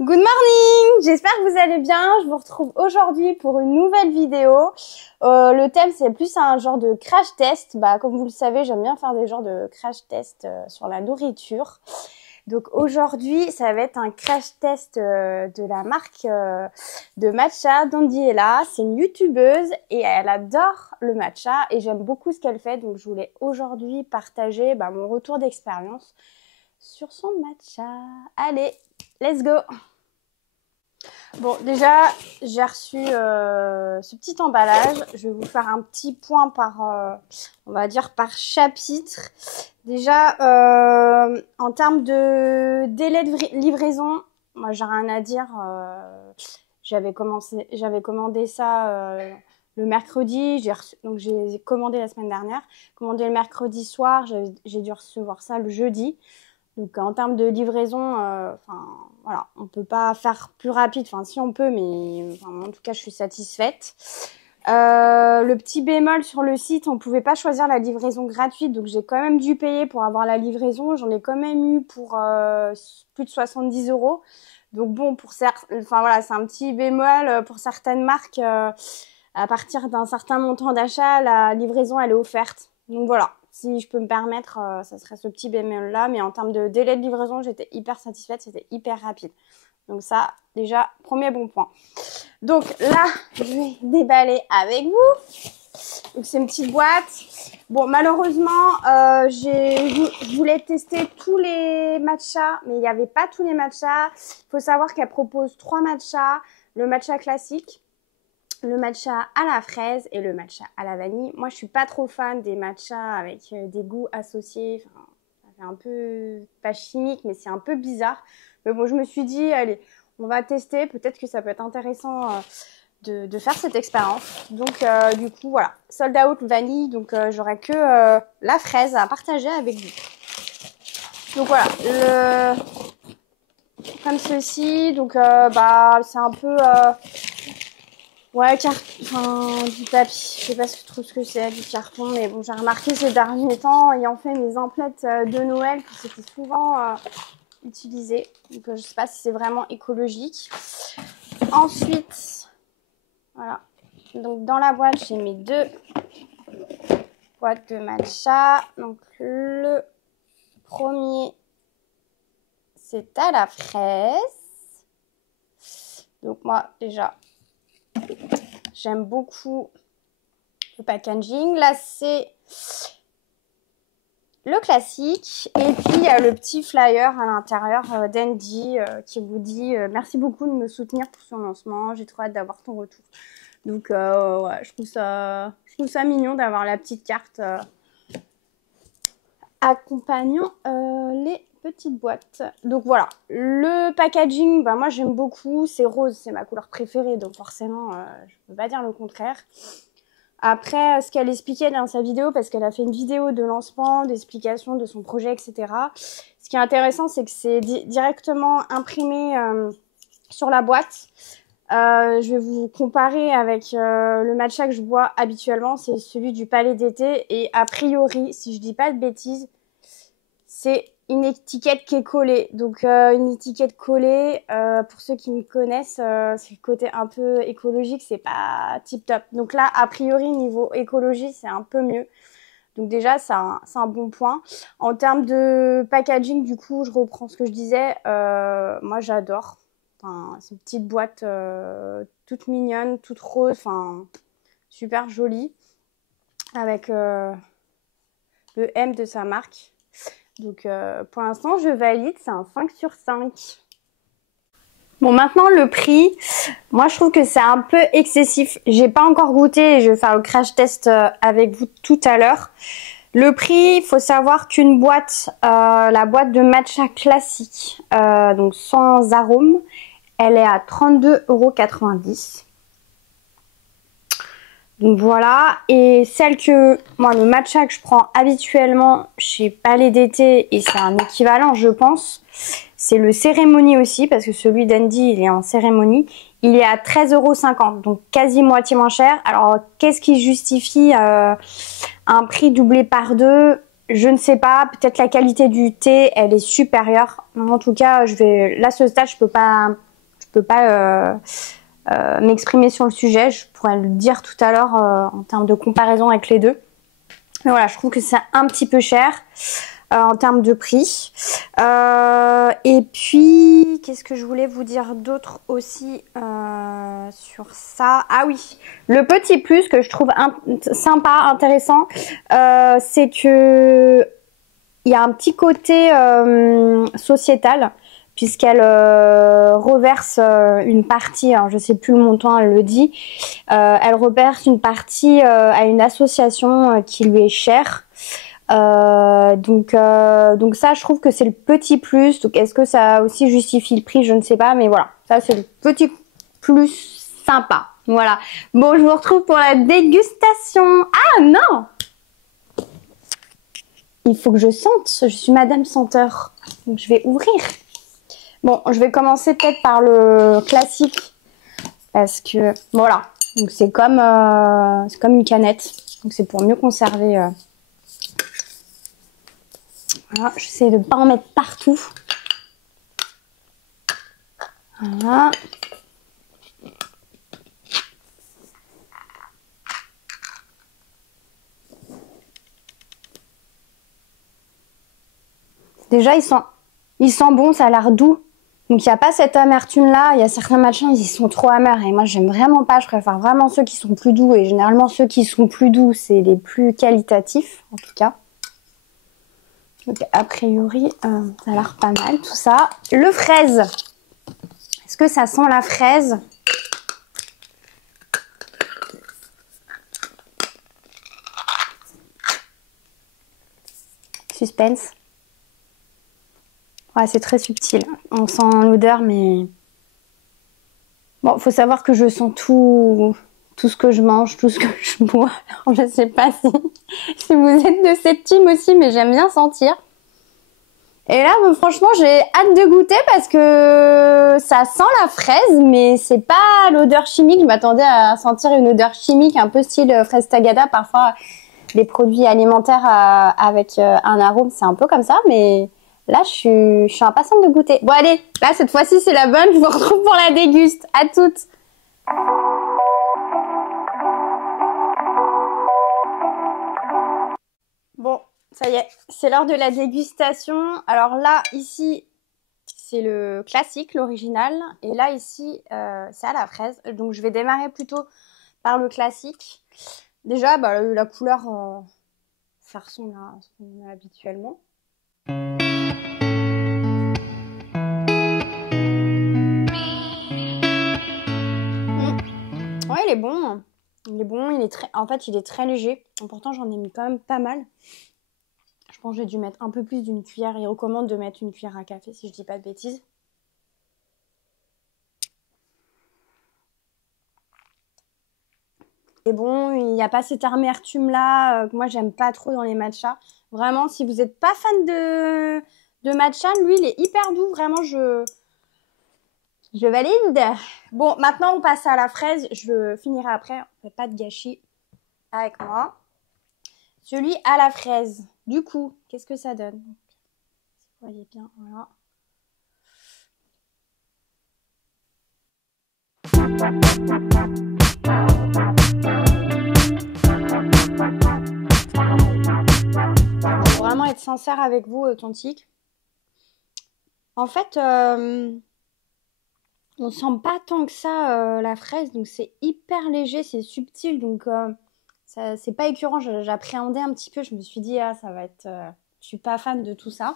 Good morning! J'espère que vous allez bien. Je vous retrouve aujourd'hui pour une nouvelle vidéo. Le thème, c'est plus un genre de crash test. Comme vous le savez, j'aime bien faire des genres de crash test sur la nourriture. Donc aujourd'hui, ça va être un crash test de la marque de matcha, Dandiela. C'est une youtubeuse et elle adore le matcha et j'aime beaucoup ce qu'elle fait. Donc je voulais aujourd'hui partager mon retour d'expérience sur son matcha. Allez, let's go! Bon, déjà, j'ai reçu ce petit emballage. Je vais vous faire un petit point par, on va dire, par chapitre. Déjà, en termes de délai de livraison, moi, j'ai rien à dire. J'avais commandé ça le mercredi. Donc, j'ai commandé la semaine dernière. Commandé le mercredi soir. J'ai dû recevoir ça le jeudi. Donc en termes de livraison, voilà, on peut pas faire plus rapide. Enfin, si on peut, mais en tout cas, je suis satisfaite. Le petit bémol sur le site, on pouvait pas choisir la livraison gratuite, donc j'ai quand même dû payer pour avoir la livraison. J'en ai quand même eu pour plus de 70 €. Donc bon, voilà, c'est un petit bémol pour certaines marques. À partir d'un certain montant d'achat, la livraison elle est offerte. Donc voilà. Si je peux me permettre, ça serait ce petit bémol-là. Mais en termes de délai de livraison, j'étais hyper satisfaite. C'était hyper rapide. Donc ça, déjà, premier bon point. Donc là, je vais déballer avec vous. Donc c'est une petite boîte. Bon, malheureusement, je voulais tester tous les matchas, mais il n'y avait pas tous les matchas. Il faut savoir qu'elle propose 3 matchas. Le matcha classique, le matcha à la fraise et le matcha à la vanille. Moi, je suis pas trop fan des matchas avec des goûts associés. Enfin, ça fait un peu, pas chimique, mais c'est un peu bizarre. Mais bon, je me suis dit, allez, on va tester. Peut-être que ça peut être intéressant de faire cette expérience. Donc, du coup, voilà. Sold out vanille. Donc, j'aurai que la fraise à partager avec vous. Donc, voilà. Comme ceci. Donc, c'est un peu... ouais, du tapis. Je sais pas trop ce que c'est, du carton, mais bon, j'ai remarqué ces derniers temps, ayant fait mes emplettes de Noël, que c'était souvent utilisé. Donc, je sais pas si c'est vraiment écologique. Ensuite, voilà. Donc, dans la boîte, j'ai mes 2 boîtes de matcha. Donc, le premier, c'est à la fraise. Donc, moi, déjà... j'aime beaucoup le packaging. Là, c'est le classique. Et puis, il y a le petit flyer à l'intérieur d'Andy qui vous dit merci beaucoup de me soutenir pour son lancement. J'ai trop hâte d'avoir ton retour. Donc, ouais, je trouve ça mignon d'avoir la petite carte accompagnant les petites boîtes. Donc, voilà. Le packaging, moi, j'aime beaucoup. C'est rose, c'est ma couleur préférée. Donc, forcément, je peux pas dire le contraire. Après, ce qu'elle expliquait dans sa vidéo, parce qu'elle a fait une vidéo de lancement, d'explication de son projet, etc. Ce qui est intéressant, c'est que c'est directement imprimé sur la boîte. Je vais vous comparer avec le matcha que je bois habituellement. C'est celui du Palais d'été. Et a priori, si je dis pas de bêtises, c'est une étiquette qui est collée. Donc, une étiquette collée, pour ceux qui me connaissent, c'est le côté un peu écologique, c'est pas tip top. Donc là, a priori, niveau écologie, c'est un peu mieux. Donc déjà, c'est un bon point. En termes de packaging, du coup, je reprends ce que je disais. Moi, j'adore. Enfin, c'est une petite boîte toute mignonne, toute rose, enfin, super jolie. Avec le M de sa marque. Donc, pour l'instant, je valide. C'est un 5 sur 5. Bon, maintenant, le prix. Moi, je trouve que c'est un peu excessif. J'ai pas encore goûté et je vais faire le crash test avec vous tout à l'heure. Le prix, il faut savoir qu'une boîte, la boîte de matcha classique, donc sans arôme, elle est à 32,90 €. Donc voilà, et celle que, moi, le matcha que je prends habituellement chez Palais d'été, et c'est un équivalent, je pense, c'est le cérémonie aussi, parce que celui d'Andy, il est en cérémonie, il est à 13,50 €, donc quasi moitié moins cher. Alors, qu'est-ce qui justifie un prix doublé par 2? Je ne sais pas, peut-être la qualité du thé, elle est supérieure. En tout cas, là, ce stade, je peux pas peux pas m'exprimer sur le sujet. Je pourrais le dire tout à l'heure en termes de comparaison avec les deux. Mais voilà, je trouve que c'est un petit peu cher en termes de prix. Et puis, qu'est-ce que je voulais vous dire d'autre aussi sur ça? Ah oui, le petit plus que je trouve sympa, intéressant, c'est que il y a un petit côté sociétal, puisqu'elle reverse une partie, alors je sais plus le montant, elle le dit, elle reverse une partie à une association qui lui est chère. Donc ça, je trouve que c'est le petit plus. Donc est-ce que ça aussi justifie le prix? Je ne sais pas, mais voilà, ça c'est le petit plus sympa. Voilà. Bon, je vous retrouve pour la dégustation. Ah non! Il faut que je sente. Je suis Madame Senteur. Donc je vais ouvrir. Bon, je vais commencer peut-être par le classique. Parce que, voilà. Donc c'est comme une canette. Donc c'est pour mieux conserver. Voilà, j'essaie de ne pas en mettre partout. Voilà. Déjà, il sent bon, ça a l'air doux. Donc, il n'y a pas cette amertume-là. Il y a certains machins, ils sont trop amers. Et moi, j'aime vraiment pas. Je préfère vraiment ceux qui sont plus doux. Et généralement, ceux qui sont plus doux, c'est les plus qualitatifs, en tout cas. Donc, a priori, ça a l'air pas mal, tout ça. Le fraise. Est-ce que ça sent la fraise? Suspense. Ouais, c'est très subtil. On sent l'odeur, mais... Bon, faut savoir que je sens tout ce que je mange, tout ce que je bois. Alors, je sais pas si vous êtes de cette team aussi, mais j'aime bien sentir. Et là, franchement, j'ai hâte de goûter parce que ça sent la fraise, mais c'est pas l'odeur chimique. Je m'attendais à sentir une odeur chimique, un peu style fraise tagada. Parfois, les produits alimentaires avec un arôme, c'est un peu comme ça, mais là, je suis impatiente de goûter. Bon, allez, là, cette fois-ci, c'est la bonne. Je vous retrouve pour la déguste. À toutes. Bon, ça y est, c'est l'heure de la dégustation. Alors là, ici, c'est le classique, l'original. Et là, ici, c'est à la fraise. Donc, je vais démarrer plutôt par le classique. Déjà, bah, la couleur, ça ressemble à ce qu'on a habituellement. Ouais, il est bon. Il est bon, en fait, il est très léger. Pourtant, j'en ai mis quand même pas mal. Je pense que j'ai dû mettre un peu plus d'une cuillère. Il recommande de mettre une cuillère à café, si je dis pas de bêtises. C'est bon, il n'y a pas cette amertume-là que moi, j'aime pas trop dans les matchas. Vraiment, si vous n'êtes pas fan de matcha, lui, il est hyper doux. Vraiment, je valide. Bon, maintenant, on passe à la fraise. Je finirai après. On fait pas de gâchis avec moi. Celui à la fraise. Du coup, qu'est-ce que ça donne? Vous voyez bien, voilà. Je veux vraiment être sincère avec vous, authentique. En fait, on sent pas tant que ça la fraise, donc c'est hyper léger, c'est subtil, donc c'est pas écœurant. J'appréhendais un petit peu, je me suis dit ah ça va être, je suis pas fan de tout ça,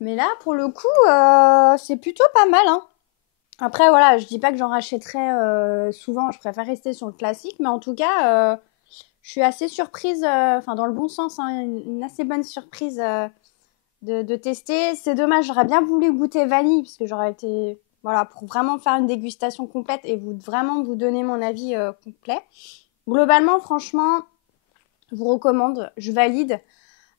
mais là pour le coup c'est plutôt pas mal, hein. Après voilà, je dis pas que j'en rachèterai souvent, je préfère rester sur le classique, mais en tout cas je suis assez surprise, enfin dans le bon sens, hein, une assez bonne surprise de tester. C'est dommage, j'aurais bien voulu goûter vanille, parce que j'aurais été... Voilà, pour vraiment faire une dégustation complète et vraiment vous donner mon avis complet. Globalement, franchement, je vous recommande, je valide.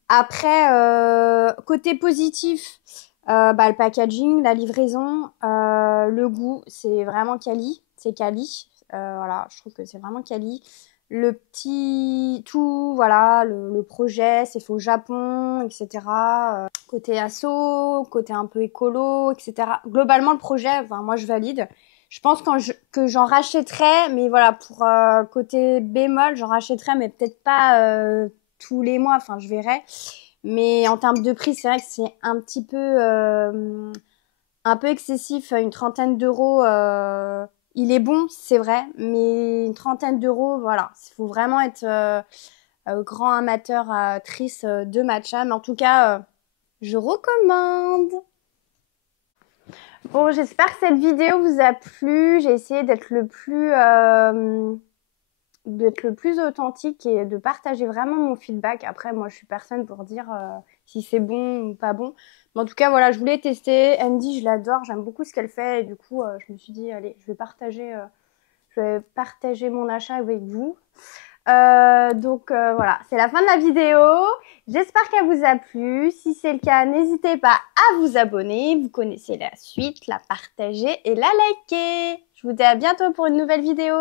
Après, côté positif, le packaging, la livraison, le goût, c'est vraiment quali. C'est quali. Voilà, je trouve que c'est vraiment quali. Le petit tout, voilà, le projet, c'est fait au Japon, etc. Côté asso, côté un peu écolo, etc. Globalement, le projet, enfin, moi, je valide. Je pense que j'en rachèterai, mais voilà, pour côté bémol, j'en rachèterai, mais peut-être pas tous les mois, enfin je verrai. Mais en termes de prix, c'est vrai que c'est un peu excessif, une trentaine d'euros. Il est bon, c'est vrai, mais une trentaine d'euros, voilà, il faut vraiment être grand amateur, trice de matcha. Mais en tout cas, je recommande. Bon, j'espère que cette vidéo vous a plu. J'ai essayé d'être le plus authentique et de partager vraiment mon feedback. Après, moi, je suis personne pour dire si c'est bon ou pas bon. Mais en tout cas, voilà, je voulais tester. Andy, je l'adore, j'aime beaucoup ce qu'elle fait. Et du coup, je me suis dit, allez, je vais partager mon achat avec vous. Voilà, c'est la fin de la vidéo. J'espère qu'elle vous a plu. Si c'est le cas, n'hésitez pas à vous abonner. Vous connaissez la suite, la partager et la liker. Je vous dis à bientôt pour une nouvelle vidéo.